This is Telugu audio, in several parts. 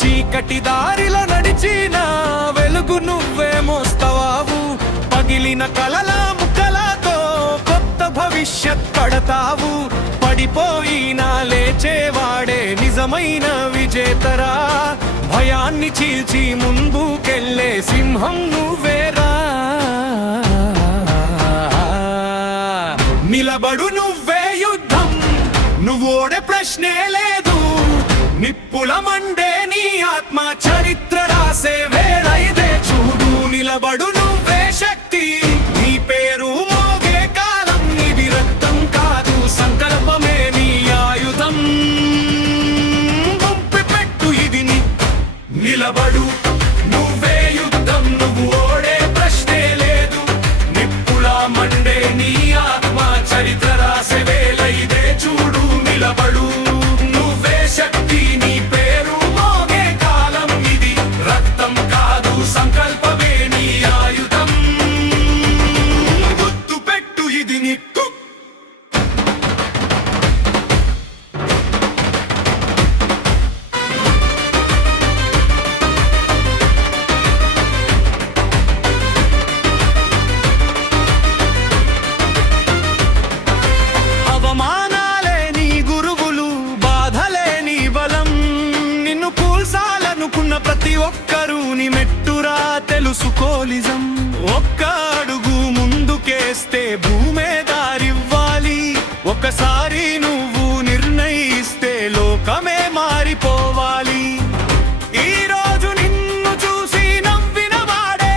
చీకటి దారిలో నడిచిన వెలుగు నువ్వే మోస్తావు. పగిలిన కలల ముక్కలతో కొత్త భవిష్యత్ కడతావు. పడిపోయినా లేచేవాడే నిజమైన విజేతరా. భయాన్ని చీల్చి ముందుకెళ్ళే సింహం నువ్వేరా. నిలబడు నువ్వే యుద్ధం, నువ్వు ఓడే ప్రశ్నే లేదు. నిప్పుల మండే నీ ఆత్మ చరిత్ర రాసే వేళ ఇదే చూడు. నిలబడు నువ్వే శక్తి, నీ పేరు మోగే కాలం. ఇది రక్తం కాదు, సంకల్పమే నీ ఆయుధం. పంపిపెట్టు ఇది నీ. నిలబడు నువ్వే యుద్ధం, నువ్వు ఓడే ప్రశ్నే లేదు. నిప్పుల మండే నీ ఆత్మ చరిత్ర రాసే వేళ ఇదే చూడు. నిలబడు నువ్వే శక్తి, నీ పేరు మోగే కాలం. ఇది రక్తం కాదు, సంకల్పమే నీ ఆయుధం. గుర్తుపెట్టు ఇది నీకు. అవమానాలే నీ గురువులు, బాధలే నీ బలం. నిన్ను కూల్చాలనుకున్న ప్రతి ఒక్కరూ నీ మెట్టురా, తెలుసుకోలిజం. ఒక్క అడుగు ముందుకేస్తే భూమే దారివ్వాలి. ఒకసారి నువ్వు నిర్ణయిస్తే లోకమే మారిపోవాలి. ఈ రోజు నిన్ను చూసి నవ్విన వాడే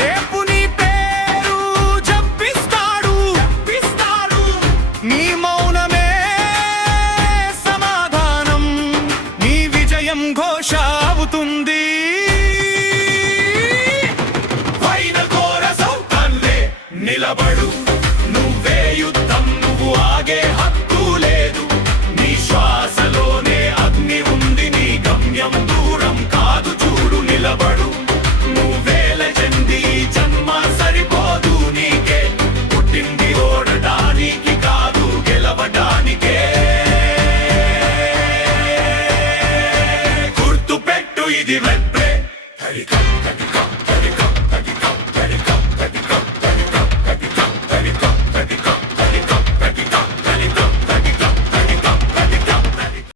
రేపు నీ పేరు జపిస్తాడు. నీ మౌనమే సమాధానం, నీ విజయం ఘోష అవుతుంది. నిలబడు నువ్వే యుద్ధం, నువ్వు ఆగే హక్కు లేదు. నీ శ్వాసలోనే అగ్ని ఉంది, నీ గమ్యం దూరం కాదు చూడు. నిలబడు నువ్వే లెజెండ్, ఈ జన్మ సరిపోదు నీకే. పుట్టింది ఓడడానికి కాదు, గెలవడానికే. గుర్తుపెట్టు ఇది వెప్పే.